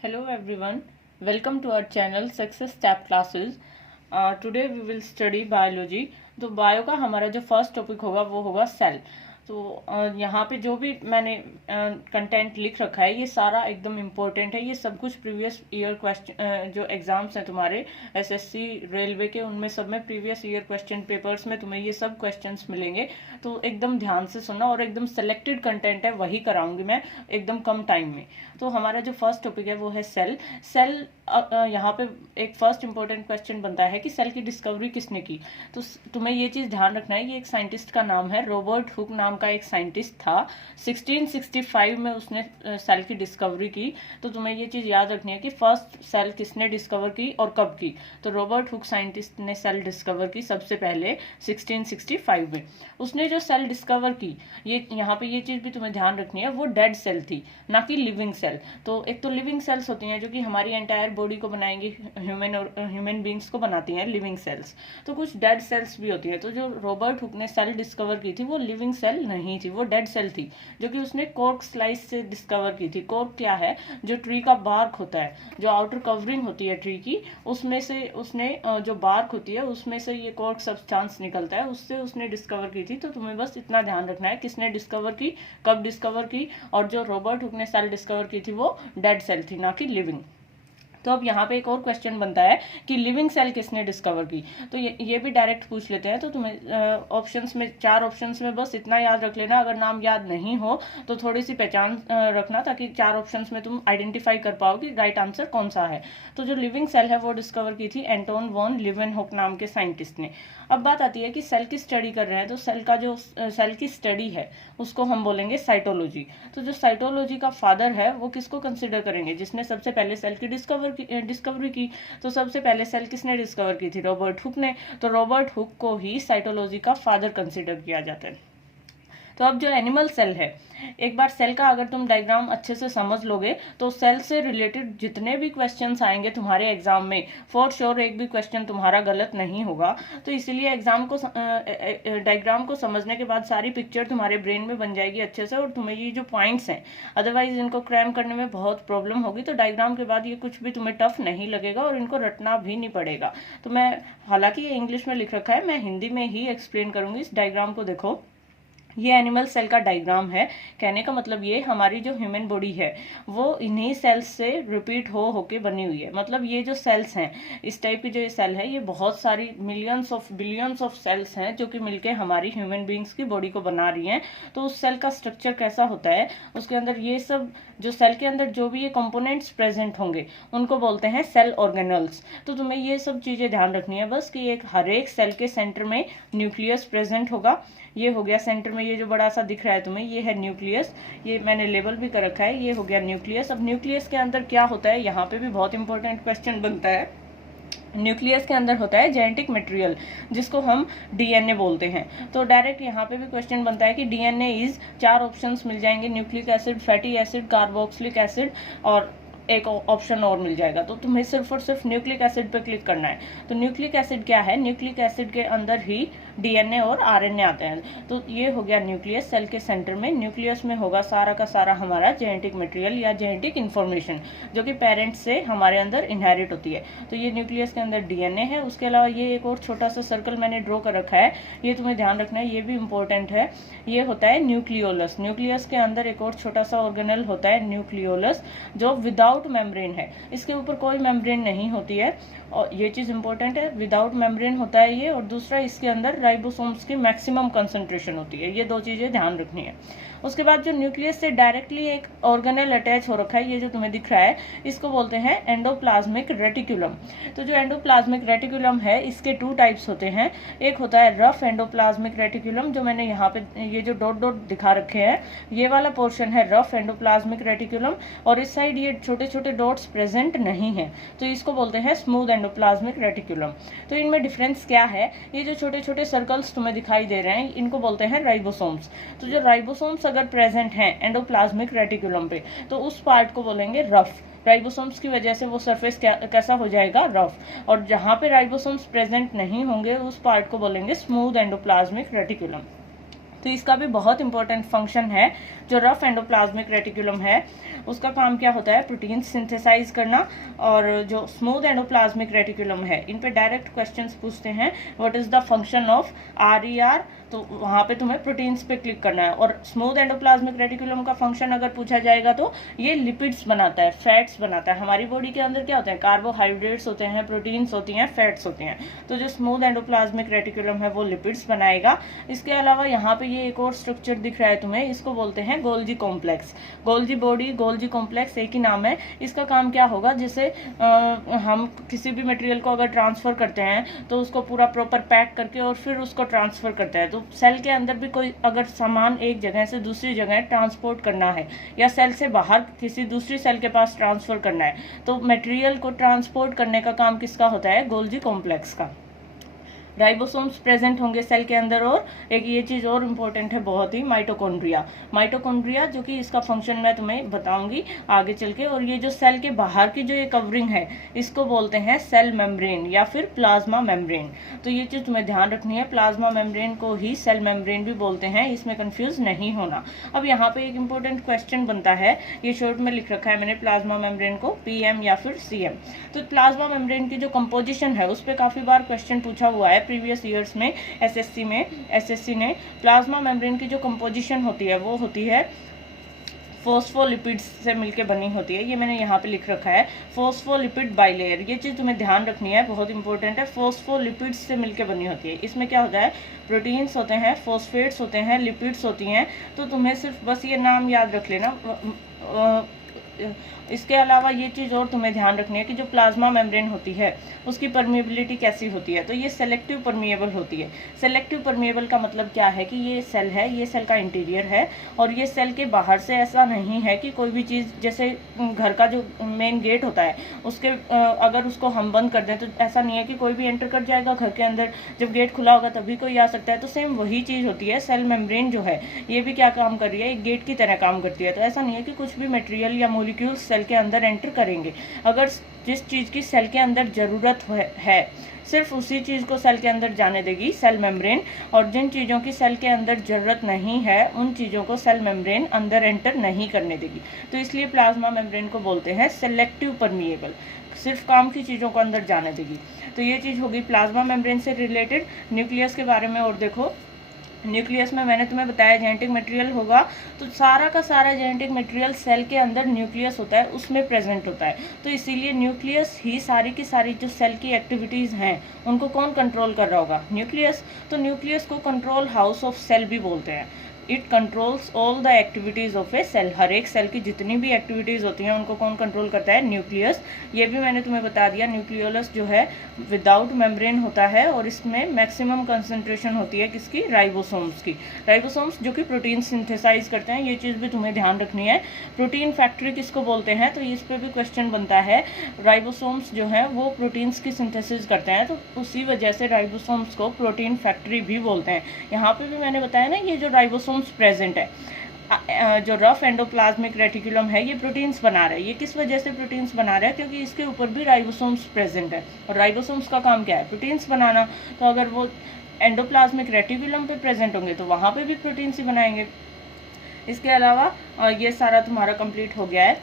Hello everyone, welcome to our channel Success Step Classes. Today we will study biology. तो bio का हमारा जो first topic होगा वो होगा सेल. तो यहाँ पे जो भी मैंने कंटेंट लिख रखा है ये सारा एकदम इम्पोर्टेंट है. ये सब कुछ प्रीवियस ईयर क्वेश्चन जो एग्जाम्स हैं तुम्हारे एसएससी रेलवे के, उनमें सब में प्रीवियस ईयर क्वेश्चन पेपर्स में तुम्हें ये सब क्वेश्चंस मिलेंगे. तो एकदम ध्यान से सुनना और एकदम सेलेक्टेड कंटेंट है वही कराऊंगी मैं एकदम कम टाइम में. तो हमारा जो फर्स्ट टॉपिक है वो है सेल. सेल यहाँ पे एक फर्स्ट इंपॉर्टेंट क्वेश्चन बनता है कि सेल की डिस्कवरी किसने की. तो तुम्हें ये चीज़ ध्यान रखना है, ये एक साइंटिस्ट का नाम है, रॉबर्ट हुक नाम का एक साइंटिस्ट था. 1665 में उसने सेल की डिस्कवरी की. तो तुम्हें ये चीज़ याद रखनी है कि फर्स्ट सेल किसने डिस्कवर की और कब की. तो रॉबर्ट हुक साइंटिस्ट ने सेल डिस्कवर की सबसे पहले 1665 में. उसने जो सेल डिस्कवर की, ये यहाँ पे ये चीज़ भी तुम्हें ध्यान रखनी है, वो डेड सेल थी ना कि लिविंग सेल. तो एक तो लिविंग सेल्स होती हैं जो कि हमारी एंटायर बॉडी को बनाएंगी, ह्यूमन बींग्स को बनाती हैं लिविंग सेल्स. तो कुछ डेड सेल्स भी होती हैं. तो जो रॉबर्ट हुक ने सेल डिस्कवर की थी वो लिविंग सेल नहीं थी, वो डेड सेल थी जो कि उसने कॉर्क स्लाइस से डिस्कवर की थी. कॉर्क क्या है? जो ट्री का बार्क होता है, जो आउटर कवरिंग होती है ट्री की, उसमें से उसने जो बार्क होती है उसमें से ये कॉर्क सब्सटेंस निकलता है, उससे उसने डिस्कवर की थी. तो तुम्हें बस इतना ध्यान रखना है किसने डिस्कवर की, कब डिस्कवर की, और जो रॉबर्ट हुक ने सेल डिस्कवर की थी वो डेड सेल थी ना कि लिविंग. तो अब यहाँ पे एक और क्वेश्चन बनता है कि लिविंग सेल किसने डिस्कवर की. तो ये भी डायरेक्ट पूछ लेते हैं. तो तुम्हें ऑप्शंस में, 4 ऑप्शंस में बस इतना याद रख लेना. अगर नाम याद नहीं हो तो थोड़ी सी पहचान रखना, ताकि 4 ऑप्शंस में तुम आइडेंटिफाई कर पाओ कि राइट आंसर कौन सा है. तो जो लिविंग सेल है वो डिस्कवर की थी एंटोन वॉन लीवेनहॉक नाम के साइंटिस्ट ने. अब बात आती है कि सेल की स्टडी कर रहे हैं, तो सेल का जो सेल की स्टडी है उसको हम बोलेंगे साइटोलॉजी. तो जो साइटोलॉजी का फादर है वो किसको कंसिडर करेंगे? जिसने सबसे पहले सेल की डिस्कवरी की. तो सबसे पहले सेल किसने डिस्कवर की थी? रॉबर्ट हुक ने. तो रॉबर्ट हुक को ही साइटोलॉजी का फादर कंसिडर किया जाता है. तो अब जो एनिमल सेल है, एक बार सेल का अगर तुम डायग्राम अच्छे से समझ लोगे तो सेल से रिलेटेड जितने भी क्वेश्चंस आएंगे तुम्हारे एग्जाम में, फॉर श्योर एक भी क्वेश्चन तुम्हारा गलत नहीं होगा. तो इसीलिए एग्जाम को डायग्राम को समझने के बाद सारी पिक्चर तुम्हारे ब्रेन में बन जाएगी अच्छे से, और तुम्हें ये जो पॉइंट्स हैं अदरवाइज इनको क्रैम करने में बहुत प्रॉब्लम होगी. तो डायग्राम के बाद ये कुछ भी तुम्हें टफ नहीं लगेगा और इनको रटना भी नहीं पड़ेगा. तो मैं, हालांकि ये इंग्लिश में लिख रखा है, मैं हिंदी में ही एक्सप्लेन करूंगी. इस डायग्राम को देखो, ये एनिमल सेल का डायग्राम है. कहने का मतलब ये, हमारी जो ह्यूमन बॉडी है वो इन्हीं सेल्स से रिपीट होके बनी हुई है. मतलब ये जो सेल्स हैं, इस टाइप की जो ये सेल है, ये बहुत सारी millions of billions of cells हैं जो कि मिलके हमारी ह्यूमन बींग्स की बॉडी को बना रही हैं. तो उस सेल का स्ट्रक्चर कैसा होता है, उसके अंदर ये सब जो सेल के अंदर जो भी ये कंपोनेंट्स प्रेजेंट होंगे उनको बोलते हैं सेल ऑर्गेनल्स. तो तुम्हें ये सब चीजें ध्यान रखनी है बस, कि एक हर एक सेल के सेंटर में न्यूक्लियस प्रेजेंट होगा. ये हो गया सेंटर में, ये जो बड़ा सा दिख रहा है तुम्हें, ये है न्यूक्लियस. ये मैंने लेबल भी कर रखा है, ये हो गया न्यूक्लियस. अब न्यूक्लियस के अंदर क्या होता है, यहाँ पे भी बहुत इंपॉर्टेंट क्वेश्चन बनता है. न्यूक्लियस के अंदर होता है जेनेटिक मटेरियल, जिसको हम डीएनए बोलते हैं. तो डायरेक्ट यहाँ पे भी क्वेश्चन बनता है कि डीएनए इज, 4 ऑप्शंस मिल जाएंगे, nucleic acid, fatty acid, carboxylic acid, और एक ऑप्शन और मिल जाएगा. तो तुम्हें सिर्फ और सिर्फ न्यूक्लिक एसिड पे क्लिक करना है. तो न्यूक्लिक एसिड क्या है? न्यूक्लिक एसिड के अंदर ही डीएनए और आरएनए आते हैं. तो ये हो गया न्यूक्लियस. सेल के सेंटर में न्यूक्लियस में होगा सारा का सारा हमारा जेनेटिक मटेरियल या जेनेटिक इन्फॉर्मेशन, जो कि पेरेंट्स से हमारे अंदर इनहेरिट होती है. तो ये न्यूक्लियस के अंदर डीएनए है. उसके अलावा ये एक और छोटा सा सर्कल मैंने ड्रॉ कर रखा है, ये तुम्हें ध्यान रखना है, ये भी इंपॉर्टेंट है. ये होता है न्यूक्लियोलस. न्यूक्लियस के अंदर एक और छोटा सा ऑर्गेनल होता है न्यूक्लियोलस, जो विदाउट मेम्ब्रेन है. इसके ऊपर कोई मेम्ब्रेन नहीं होती है, और ये चीज इंपॉर्टेंट है, विदाउट मेम्ब्रेन होता है ये. और दूसरा, इसके अंदर राइबोसोम्स की मैक्सिमम कंसंट्रेशन होती है. ये 2 चीजें ध्यान रखनी है. उसके बाद जो न्यूक्लियस से डायरेक्टली एक ऑर्गेनल अटैच हो रखा है, ये जो तुम्हें दिख रहा है, इसको बोलते हैं एंडोप्लाज्मिक रेटिकुलम. तो जो एंडोप्लाज्मिक रेटिकुलम है, इसके 2 टाइप्स होते हैं. एक होता है रफ एंडोप्लाज्मिक रेटिकुलम, जो मैंने यहाँ पे ये जो डॉट डॉट दिखा रखे हैं, ये वाला पोर्शन है रफ एंडोप्लाज्मिक रेटिकुलम. और इस साइड ये छोटे छोटे डॉट्स प्रेजेंट नहीं है, तो इसको बोलते हैं स्मूथ एंडोप्लाज्मिक रेटिकुलम. तो इनमें डिफरेंस क्या है? ये जो छोटे छोटे सर्कल्स तुम्हें दिखाई दे रहे हैं, इनको बोलते हैं राइबोसोम्स. तो जो राइबोसोम्स अगर प्रेजेंट हैं एंडोप्लाज्मिक रेटिकुलम पे, तो उस पार्ट को बोलेंगे रफ. राइबोसोम्स की वजह से वो सरफेस कैसा हो जाएगा? रफ. और जहाँ पे राइबोसोम्स प्रेजेंट नहीं होंगे उस पार्ट को बोलेंगे स्मूथ एंडोप्लाज्मिक रेटिकुलम. तो इसका भी बहुत इंपॉर्टेंट फंक्शन है। जो रफ एंडोप्लाज्मिक रेटिकुलम है उसका काम क्या होता है, प्रोटीन सिंथेसाइज करना। और जो स्मूथ एंडोप्लाज्मिक रेटिकुलम है इन पे डायरेक्ट क्वेश्चंस पूछते हैं, what is the function of RER, तो वहाँ पे तुम्हें प्रोटीन्स पे क्लिक करना है। और स्मूथ एंडोप्लाज्मिक रेटिकुलम का फंक्शन अगर पूछा जाएगा तो ये लिपिड्स बनाता है, फैट्स बनाता है। हमारी बॉडी के अंदर क्या होते हैं, कार्बोहाइड्रेट्स होते हैं, प्रोटीन्स होती हैं, फैट्स होती हैं। तो जो स्मूथ एंडोप्लाज्मिक रेटिकुलम है वो लिपिड्स बनाएगा। इसके अलावा यहाँ पे ये एक और स्ट्रक्चर दिख रहा है तुम्हें, इसको बोलते हैं Golgi complex. Golgi body, Golgi complex एक ही नाम है। इसका काम क्या होगा, जैसे हम किसी भी मटेरियल को अगर ट्रांसफर करते हैं तो उसको पूरा प्रॉपर पैक करके और फिर उसको ट्रांसफर करते हैं। तो सेल के अंदर भी कोई अगर सामान एक जगह से दूसरी जगह ट्रांसपोर्ट करना है या सेल से बाहर किसी दूसरी सेल के पास ट्रांसफर करना है, तो मटेरियल को ट्रांसपोर्ट करने का काम किसका होता है, गोल्जी कॉम्प्लेक्स का। राइबोसोम्स प्रेजेंट होंगे सेल के अंदर। और एक ये चीज़ और इम्पोर्टेंट है बहुत ही, माइटोकॉन्ड्रिया। माइटोकॉन्ड्रिया जो कि इसका फंक्शन मैं तुम्हें बताऊंगी आगे चल के। और ये जो सेल के बाहर की जो ये कवरिंग है इसको बोलते हैं सेल मेम्ब्रेन या फिर प्लाज्मा मेम्ब्रेन। तो ये चीज़ तुम्हें ध्यान रखनी है, प्लाज्मा मेम्ब्रेन को ही सेल मेम्ब्रेन भी बोलते हैं, इसमें कंफ्यूज नहीं होना। अब यहाँ पे एक इंपॉर्टेंट क्वेश्चन बनता है, ये शॉर्ट में लिख रखा है मैंने प्लाज्मा मेम्ब्रेन को PM या फिर CM। तो प्लाज्मा मेम्ब्रेन की जो कंपोजिशन है उस पर काफ़ी बार क्वेश्चन पूछा हुआ है प्रीवियस ईयर्स में। SSC ने प्लाज्मा मेम्ब्रेन की जो कंपोजिशन होती है वो होती है फोस्फोलिपिड्स से मिलकर बनी होती है। ये मैंने यहाँ पे लिख रखा है, फोस्फोलिपिड बाइलेयर। ये चीज़ तुम्हें ध्यान रखनी है, बहुत इंपॉर्टेंट है। फोस्फोलिपिड्स से मिलकर बनी होती है। इसमें क्या होता है, प्रोटीन्स होते हैं, फॉस्फेट्स होते हैं, लिपिड्स होती हैं। तो तुम्हें सिर्फ बस ये नाम याद रख लेना। इसके अलावा ये चीज़ और तुम्हें ध्यान रखनी है कि जो प्लाज्मा मेम्ब्रेन होती है उसकी परमिएबिलिटी कैसी होती है, तो ये सेलेक्टिव परमिएबल होती है। सेलेक्टिव परमिएबल का मतलब क्या है कि ये सेल है, ये सेल का इंटीरियर है और ये सेल के बाहर से ऐसा नहीं है कि कोई भी चीज़, जैसे घर का जो मेन गेट होता है उसके अगर उसको हम बंद कर दें तो ऐसा नहीं है कि कोई भी एंटर कर जाएगा घर के अंदर, जब गेट खुला होगा तभी कोई आ सकता है। तो सेम वही चीज़ होती है, सेल मेम्ब्रेन जो है ये भी क्या काम कर रही है, एक गेट की तरह काम करती है। तो ऐसा नहीं है कि कुछ भी मटेरियल या मॉलिक्यूल्स सेल के अंदर एंटर करेंगे। अगर जिस चीज़ की सेल के अंदर ज़रूरत है सिर्फ उसी चीज़ को सेल के अंदर जाने देगी सेल मेम्ब्रेन, और जिन चीज़ों की सेल के अंदर ज़रूरत नहीं है उन चीज़ों को सेल मेम्ब्रेन अंदर एंटर नहीं करने देगी। तो इसलिए प्लाज्मा मेम्ब्रेन को बोलते हैं सेलेक्टिव परमिएबल, सिर्फ काम की चीज़ों को अंदर जाने देगी। तो ये चीज़ होगी प्लाज्मा मेम्ब्रेन से रिलेटेड। न्यूक्लियस के बारे में और देखो, न्यूक्लियस में मैंने तुम्हें बताया जेनेटिक मटेरियल होगा, तो सारा का सारा जेनेटिक मटेरियल सेल के अंदर न्यूक्लियस होता है उसमें प्रेजेंट होता है। तो इसीलिए न्यूक्लियस ही सारी की सारी जो सेल की एक्टिविटीज़ हैं उनको कौन कंट्रोल कर रहा होगा, न्यूक्लियस। तो न्यूक्लियस को कंट्रोल हाउस ऑफ सेल भी बोलते हैं। It controls all the activities of a cell. हर एक सेल की जितनी भी एक्टिविटीज़ होती हैं उनको कौन कंट्रोल करता है, न्यूक्लियस। ये भी मैंने तुम्हें बता दिया, न्यूक्लियोलस जो है विदाउट मेम्ब्रेन होता है और इसमें मैक्सिमम कंसंट्रेशन होती है किसकी, राइबोसोम्स की। राइबोसोम्स जो कि प्रोटीन सिंथेसाइज करते हैं, ये चीज़ भी तुम्हें ध्यान रखनी है। प्रोटीन फैक्ट्री किसको बोलते हैं, तो इस पर भी क्वेश्चन बनता है। राइबोसोम्स जो है वो प्रोटीन्स की सिंथेसिस करते हैं, तो उसी वजह से राइबोसोम्स को प्रोटीन फैक्ट्री भी बोलते हैं। यहाँ पे भी मैंने बताया ना, ये जो राइबोसोम्स प्रेजेंट है, जो रफ एंडोप्लाज्मिक रेटिकुलम है ये प्रोटीन्स बना रहा है। ये किस वजह से प्रोटीन्स बना रहा है, क्योंकि इसके ऊपर भी राइबोसोम्स प्रेजेंट है और राइबोसोम्स का काम क्या है, प्रोटीन्स बनाना। तो अगर वो एंडोप्लाज्मिक रेटिकुलम पे प्रेजेंट होंगे तो वहाँ पे भी प्रोटीन्स ही बनाएंगे। इसके अलावा ये सारा तुम्हारा कंप्लीट हो गया है।